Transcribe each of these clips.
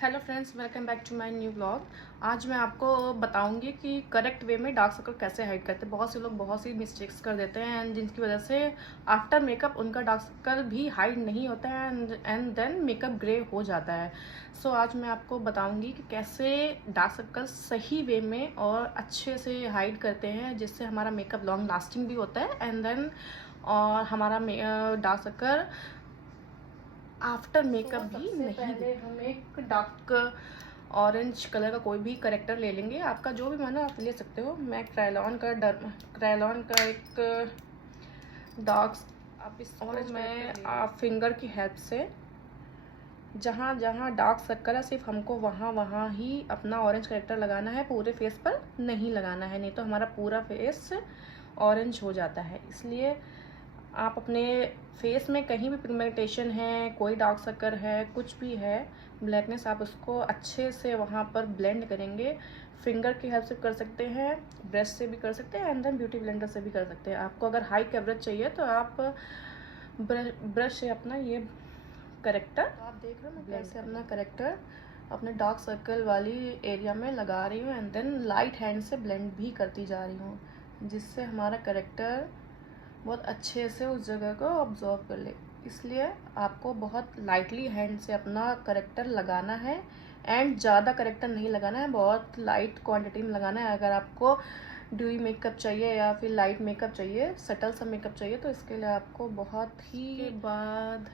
Hello friends, welcome back to my new blog. आज मैं आपको बताऊंगी कि करेक्ट वे में डार्क सर्कल कैसे हाइड करते हैं। बहुत से लोग बहुत सी मिस्टेक्स कर देते हैं एंड जिनकी वजह से आफ्टर मेकअप उनका डार्क सर्कल भी हाइड नहीं होता है एंड देन मेकअप ग्रे हो जाता है। सो आज मैं आपको बताऊंगी कि कैसे डार्क सर्कल सही वे में और अच्छे से हाइड करते हैं, जिससे हमारा मेकअप लॉन्ग लास्टिंग भी होता है एंड देन और हमारा डार्क सर्कल आफ्टर मेकअप भी नहीं। पहले हम एक डार्क ऑरेंज कलर का कोई भी करेक्टर ले लेंगे, आपका जो भी मन है आप ले सकते हो। मैं क्रायलॉन का एक डार्क आप इसको मैं फिंगर की हेल्प से जहाँ जहाँ डार्क सर्कल है सिर्फ हमको वहाँ वहाँ ही अपना ऑरेंज करेक्टर लगाना है, पूरे फेस पर नहीं लगाना है, नहीं तो हमारा पूरा फेस ऑरेंज हो जाता है। इसलिए आप अपने फेस में कहीं भी पिगमेंटेशन है, कोई डार्क सर्कल है, कुछ भी है, ब्लैकनेस, आप उसको अच्छे से वहाँ पर ब्लेंड करेंगे। फिंगर की हेल्प से कर सकते हैं, ब्रश से भी कर सकते हैं एंड देन ब्यूटी ब्लेंडर से भी कर सकते हैं। आपको अगर हाई कवरेज चाहिए तो आप ब्रश से अपना ये करेक्टर, आप देख रहे हो मैं कैसे अपना करेक्टर अपने डार्क सर्कल वाली एरिया में लगा रही हूँ एंड देन लाइट हैंड से ब्लेंड भी करती जा रही हूँ, जिससे हमारा करेक्टर बहुत अच्छे से उस जगह को ऑब्जर्व कर ले। इसलिए आपको बहुत लाइटली हैंड से अपना करेक्टर लगाना है एंड ज़्यादा करेक्टर नहीं लगाना है, बहुत लाइट क्वांटिटी में लगाना है। अगर आपको ड्यूई मेकअप चाहिए या फिर लाइट मेकअप चाहिए, सटल सा मेकअप चाहिए, तो इसके लिए आपको बहुत ही बाद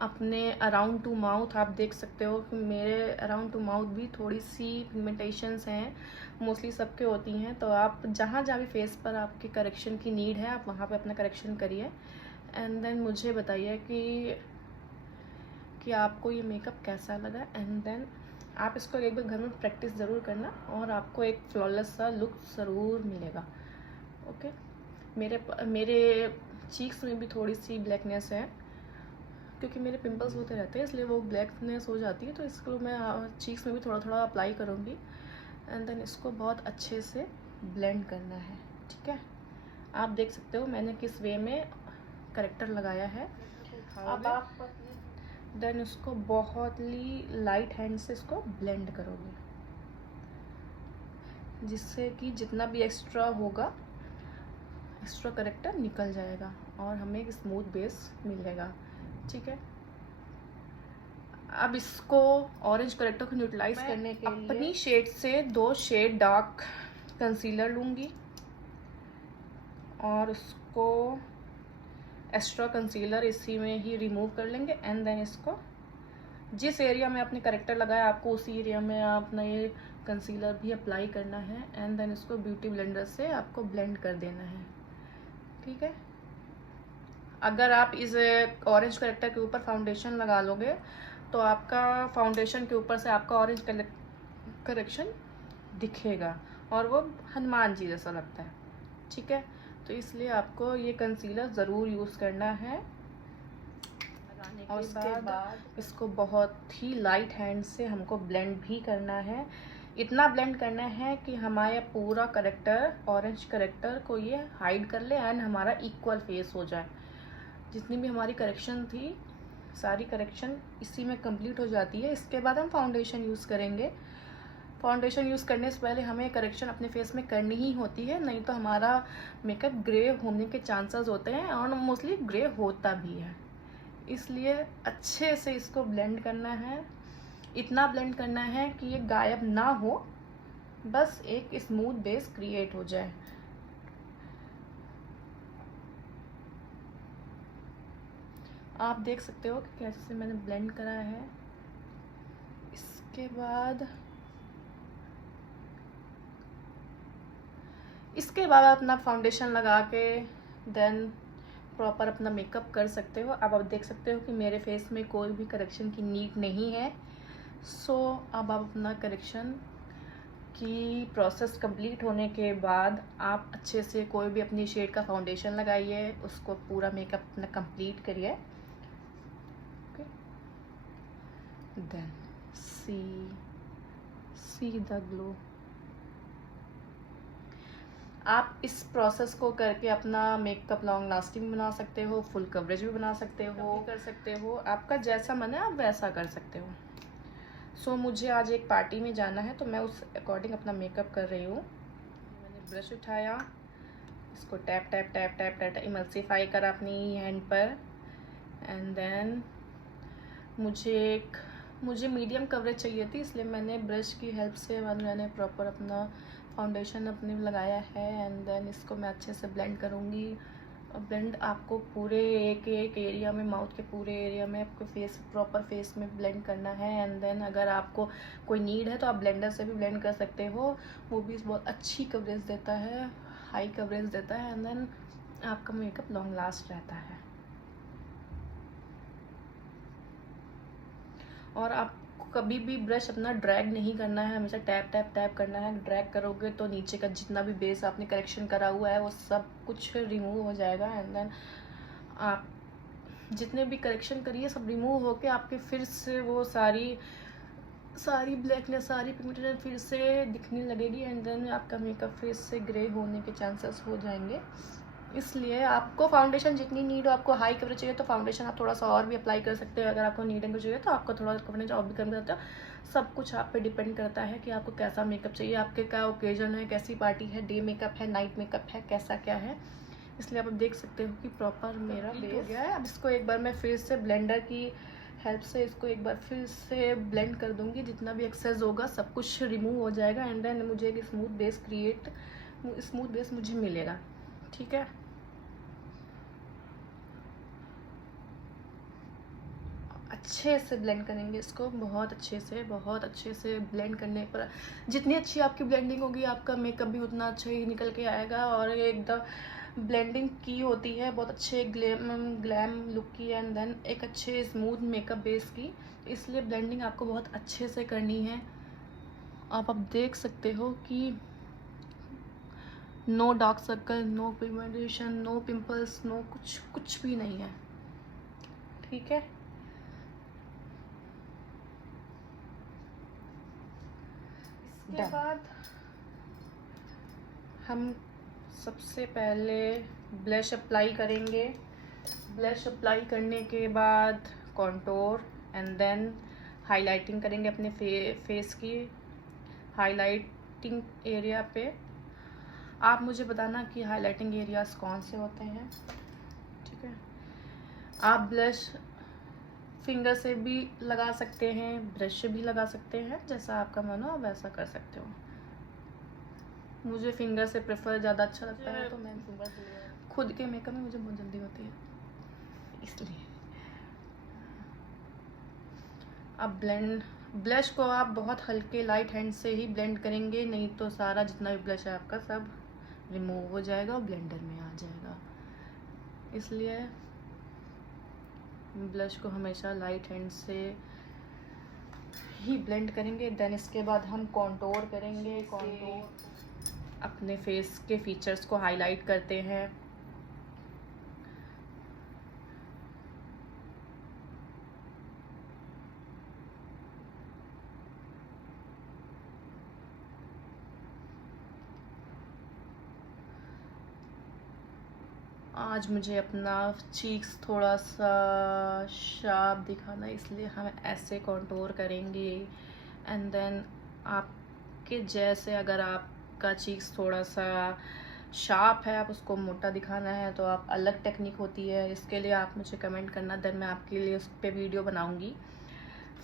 अपने अराउंड टू माउथ आप देख सकते हो कि मेरे अराउंड टू माउथ भी थोड़ी सी पिगमेंटेशंस हैं, मोस्टली सबके होती हैं। तो आप जहाँ जहाँ भी फेस पर आपके करेक्शन की नीड है आप वहाँ पे अपना करेक्शन करिए एंड देन मुझे बताइए कि आपको ये मेकअप कैसा लगा एंड देन आप इसको एक बार घर में प्रैक्टिस ज़रूर करना और आपको एक फ्लॉलेस सा लुक ज़रूर मिलेगा। ओके, मेरे चीक्स में भी थोड़ी सी ब्लैकनेस है क्योंकि मेरे पिंपल्स होते रहते हैं, इसलिए वो ब्लैकनेस हो जाती है। तो इसको मैं चीक्स में भी थोड़ा थोड़ा अप्लाई करूँगी एंड देन इसको बहुत अच्छे से ब्लेंड करना है। ठीक है, आप देख सकते हो मैंने किस वे में करेक्टर लगाया है। अब आप देन इसको बहुत ही लाइट हैंड से इसको ब्लेंड करोगे, जिससे कि जितना भी एक्स्ट्रा होगा, एक्स्ट्रा करेक्टर निकल जाएगा और हमें एक स्मूथ बेस मिलेगा। ठीक है, अब इसको ऑरेंज करेक्टर को न्यूट्रलाइज करने के लिए अपनी शेड से 2 शेड डार्क कंसीलर लूँगी और उसको एक्स्ट्रा कंसीलर इसी में ही रिमूव कर लेंगे एंड देन इसको जिस एरिया में आपने करेक्टर लगाया आपको उसी एरिया में अपना ये कंसीलर भी अप्लाई करना है एंड देन इसको ब्यूटी ब्लेंडर से आपको ब्लेंड कर देना है। ठीक है, अगर आप इस ऑरेंज करेक्टर के ऊपर फाउंडेशन लगा लोगे तो आपका फाउंडेशन के ऊपर से आपका ऑरेंज करेक्शन दिखेगा और वो हनुमान जी जैसा लगता है। ठीक है, तो इसलिए आपको ये कंसीलर ज़रूर यूज़ करना है और उसके बाद इसको बहुत ही लाइट हैंड से हमको ब्लेंड भी करना है। इतना ब्लेंड करना है कि हमारा पूरा करेक्टर, ऑरेंज करेक्टर को ये हाइड कर ले एंड हमारा इक्वल फेस हो जाए। जितनी भी हमारी करेक्शन थी सारी करेक्शन इसी में कंप्लीट हो जाती है। इसके बाद हम फाउंडेशन यूज़ करेंगे। फाउंडेशन यूज़ करने से पहले हमें करेक्शन अपने फेस में करनी ही होती है, नहीं तो हमारा मेकअप ग्रे होने के चांसेस होते हैं और मोस्टली ग्रे होता भी है। इसलिए अच्छे से इसको ब्लेंड करना है, इतना ब्लेंड करना है कि ये गायब ना हो, बस एक स्मूथ बेस क्रिएट हो जाए। आप देख सकते हो कि कैसे मैंने ब्लेंड करा है। इसके बाद अपना फाउंडेशन लगा के देन प्रॉपर अपना मेकअप कर सकते हो। अब आप देख सकते हो कि मेरे फेस में कोई भी करेक्शन की नीड नहीं है। सो अब आप अपना करेक्शन की प्रोसेस कंप्लीट होने के बाद आप अच्छे से कोई भी अपनी शेड का फाउंडेशन लगाइए, उसको पूरा मेकअप अपना कंप्लीट करिए। Then see the glow. आप इस प्रोसेस को करके अपना मेकअप लॉन्ग लास्टिंग बना सकते हो, फुल कवरेज भी बना सकते हो, कर सकते हो, आपका जैसा मन है आप वैसा कर सकते हो। सो मुझे आज एक पार्टी में जाना है तो मैं उस अकॉर्डिंग अपना मेकअप कर रही हूँ। मैंने ब्रश उठाया, इसको tap tap tap tap tap emulsify करा अपनी हैंड पर, एंड देन मुझे मीडियम कवरेज चाहिए थी, इसलिए मैंने ब्रश की हेल्प से मैंने प्रॉपर अपना फाउंडेशन अपने लगाया है। एंड देन इसको मैं अच्छे से ब्लेंड करूँगी। ब्लेंड आपको पूरे एक एक एरिया में, माउथ के पूरे एरिया में आपको प्रॉपर फेस में ब्लेंड करना है। एंड देन अगर आपको कोई नीड है तो आप ब्लेंडर से भी ब्लेंड कर सकते हो, वो भी बहुत अच्छी कवरेज देता है, हाई कवरेज देता है। एंड देन आपका मेकअप लॉन्ग लास्ट रहता है। और आपको कभी भी ब्रश अपना ड्रैग नहीं करना है, हमेशा टैप टैप टैप करना है। ड्रैग करोगे तो नीचे का जितना भी बेस आपने करेक्शन करा हुआ है वो सब कुछ रिमूव हो जाएगा। एंड देन आप जितने भी करेक्शन करिए सब रिमूव होके आपके फिर से वो सारी ब्लैकनेस, सारी पिगमेंटेशन फिर से दिखने लगेगी। एंड देन आपका मेकअप फिर से ग्रे होने के चांसेस हो जाएंगे। इसलिए आपको फाउंडेशन जितनी नीड हो, आपको हाई कवरेज चाहिए तो फाउंडेशन आप थोड़ा सा और भी अप्लाई कर सकते हो। अगर आपको नीड एंड चाहिए तो आपको थोड़ा कवरेज और भी कर सकते हो। सब कुछ आप पे डिपेंड करता है कि आपको कैसा मेकअप चाहिए, आपके क्या ओकेजन है, कैसी पार्टी है, डे मेकअप है, नाइट मेकअप है, कैसा क्या है। इसलिए आप देख सकते हो कि प्रॉपर मेरा बेस हो गया है। अब इसको एक बार मैं फिर से ब्लेंडर की हेल्प से इसको एक बार फिर से ब्लेंड कर दूंगी। जितना भी एक्सेस होगा सब कुछ रिमूव हो जाएगा। एंड देन मुझे एक स्मूथ बेस मुझे मिलेगा। ठीक है, अच्छे से ब्लेंड करेंगे इसको, बहुत अच्छे से ब्लेंड करने पर जितनी अच्छी आपकी ब्लेंडिंग होगी आपका मेकअप भी उतना अच्छा ही निकल के आएगा। और एकदम ब्लेंडिंग की होती है बहुत अच्छे ग्लैम लुक की, एंड देन एक अच्छे स्मूथ मेकअप बेस की। इसलिए ब्लेंडिंग आपको बहुत अच्छे से करनी है। आप अब देख सकते हो कि no dark circle, no pigmentation, no pimples, no कुछ भी नहीं है। ठीक है, इसके बाद हम सबसे पहले ब्लश अप्लाई करेंगे। ब्लश अप्लाई करने के बाद कॉन्टोर, एंड देन हाइलाइटिंग करेंगे अपने फेस की। हाइलाइटिंग एरिया पे आप मुझे बताना कि हाइलाइटिंग एरियाज कौन से होते हैं। ठीक है, आप ब्लश फिंगर से भी लगा सकते हैं, ब्रश से भी लगा सकते हैं, जैसा आपका मन हो आप वैसा कर सकते हो। मुझे फिंगर से प्रेफर ज़्यादा अच्छा लगता है, तो मैं फिंगर से खुद के मेकअप में मुझे बहुत जल्दी होती है, इसलिए। अब ब्लश को आप बहुत हल्के लाइट हैंड से ही ब्लेंड करेंगे, नहीं तो सारा जितना भी ब्लश है आपका सब रिमूव हो जाएगा और ब्लेंडर में आ जाएगा। इसलिए ब्लश को हमेशा लाइट हैंड से ही ब्लेंड करेंगे। देन इसके बाद हम कॉन्टोर करेंगे। कॉन्टोर अपने फेस के फीचर्स को हाईलाइट करते हैं। आज मुझे अपना चीक्स थोड़ा सा शार्प दिखाना है, इसलिए हम ऐसे कॉन्टोर करेंगे। एंड देन आपके जैसे अगर आपका चीक्स थोड़ा सा शार्प है, आप उसको मोटा दिखाना है, तो आप अलग टेक्निक होती है, इसके लिए आप मुझे कमेंट करना, देन मैं आपके लिए उस पर वीडियो बनाऊंगी।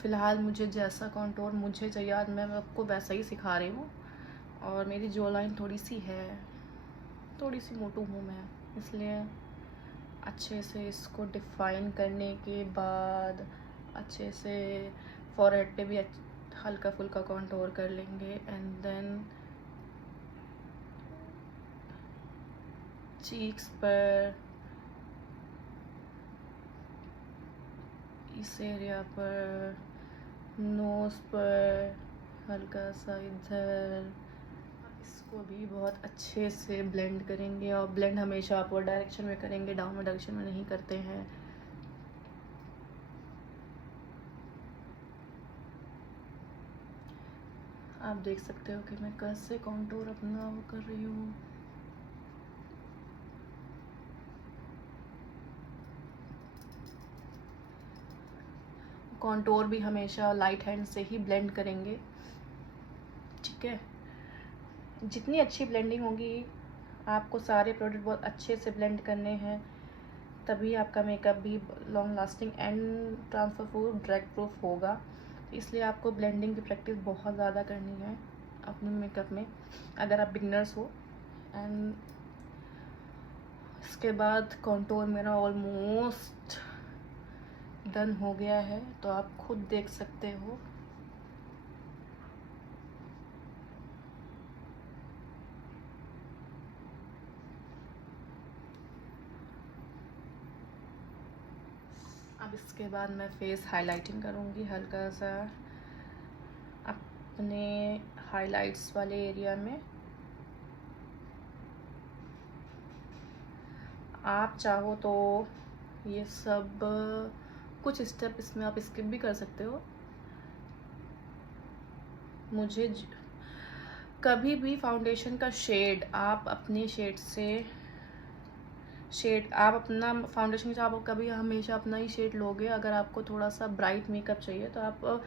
फ़िलहाल मुझे जैसा कॉन्टोर मुझे चाहिए आज मैं आपको वैसा ही सिखा रही हूँ। और मेरी जो लाइन थोड़ी सी मोटू हूँ मैं, इसलिए अच्छे से इसको डिफाइन करने के बाद अच्छे से फॉरहेड पे भी हल्का फुल्का कॉन्टोर कर लेंगे। एंड देन चीक्स पर, इस एरिया पर, नोज़ पर हल्का सा इधर, इसको भी बहुत अच्छे से ब्लेंड करेंगे। और ब्लेंड हमेशा अपवर्ड डायरेक्शन में करेंगे, डाउनवर्ड डायरेक्शन में नहीं करते हैं। आप देख सकते हो कि मैं कैसे कॉन्टूर अपना वो कर रही हूँ। कॉन्टोर भी हमेशा लाइट हैंड से ही ब्लेंड करेंगे, ठीक है। जितनी अच्छी ब्लेंडिंग होगी, आपको सारे प्रोडक्ट बहुत अच्छे से ब्लेंड करने हैं, तभी आपका मेकअप भी long lasting and transfer proof, drag proof होगा। इसलिए आपको ब्लेंडिंग की प्रैक्टिस बहुत ज़्यादा करनी है अपने मेकअप में, अगर आप बिगनर्स हो। एंड इसके बाद कॉन्टोर मेरा ऑलमोस्ट डन हो गया है, तो आप खुद देख सकते हो। अब इसके बाद मैं फेस हाइलाइटिंग करूँगी हल्का सा अपने हाइलाइट्स वाले एरिया में। आप चाहो तो ये सब कुछ स्टेप इसमें आप स्किप भी कर सकते हो। मुझे कभी भी फाउंडेशन का शेड आप अपने आप अपना फाउंडेशन का आप कभी हमेशा अपना ही शेड लोगे। अगर आपको थोड़ा सा ब्राइट मेकअप चाहिए तो आप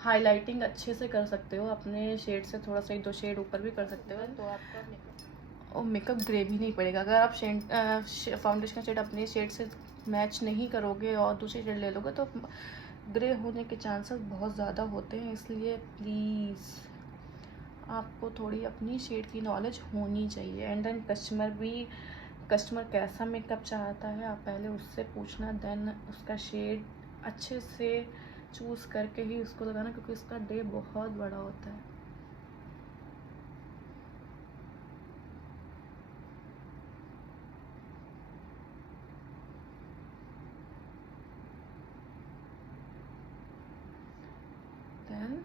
हाइलाइटिंग अच्छे से कर सकते हो, अपने शेड से थोड़ा सा 1-2 शेड ऊपर भी कर सकते हो, तो आपका मेकअप ग्रे भी नहीं पड़ेगा। अगर आप फाउंडेशन का शेड अपने शेड से मैच नहीं करोगे और दूसरी शेड ले लोगे तो ग्रे होने के चांसेस बहुत ज़्यादा होते हैं। इसलिए प्लीज़ आपको थोड़ी अपनी शेड की नॉलेज होनी चाहिए। एंड देन कस्टमर कैसा मेकअप चाहता है, आप पहले उससे पूछना, देन उसका शेड अच्छे से चूज़ करके ही उसको लगाना, क्योंकि उसका डे बहुत बड़ा होता है। देन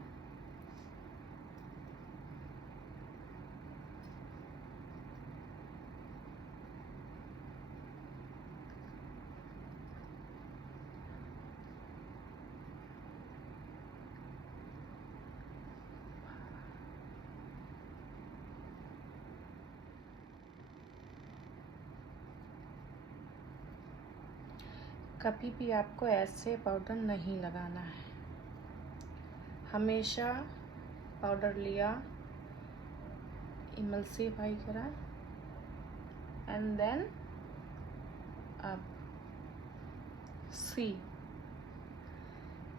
कभी भी आपको ऐसे पाउडर नहीं लगाना है। हमेशा पाउडर लिया, इमल्सिफाई करा, एंड देन आप सी,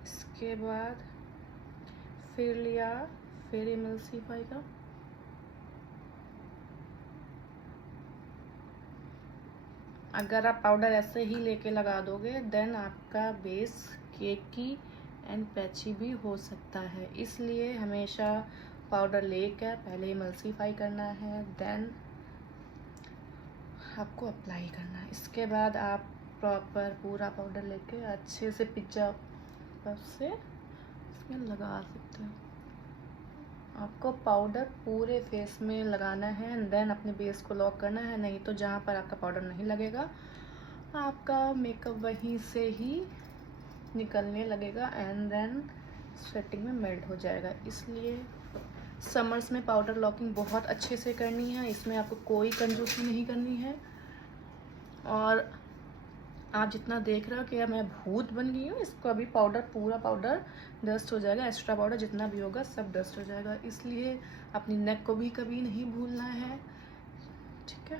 इसके बाद फिर लिया, फिर इमल्सिफाई का, अगर आप पाउडर ऐसे ही लेके लगा दोगे देन आपका बेस केकी एंड पैची भी हो सकता है। इसलिए हमेशा पाउडर लेकर पहले इमल्सिफाई करना है, देन आपको अप्लाई करना है। इसके बाद आप प्रॉपर पूरा पाउडर लेके अच्छे से पिज्जा से इसमें लगा सकते हो। आपको पाउडर पूरे फेस में लगाना है एंड देन अपने बेस को लॉक करना है, नहीं तो जहाँ पर आपका पाउडर नहीं लगेगा आपका मेकअप वहीं से ही निकलने लगेगा एंड देन स्वेटिंग में मेल्ट हो जाएगा। इसलिए समर्स में पाउडर लॉकिंग बहुत अच्छे से करनी है, इसमें आपको कोई कंजूसी नहीं करनी है। और आप जितना देख रहे हो कि मैं भूत बन गई हूँ, इसको अभी पूरा पाउडर डस्ट हो जाएगा, एक्स्ट्रा पाउडर जितना भी होगा सब डस्ट हो जाएगा। इसलिए अपनी नेक को भी कभी नहीं भूलना है, ठीक है।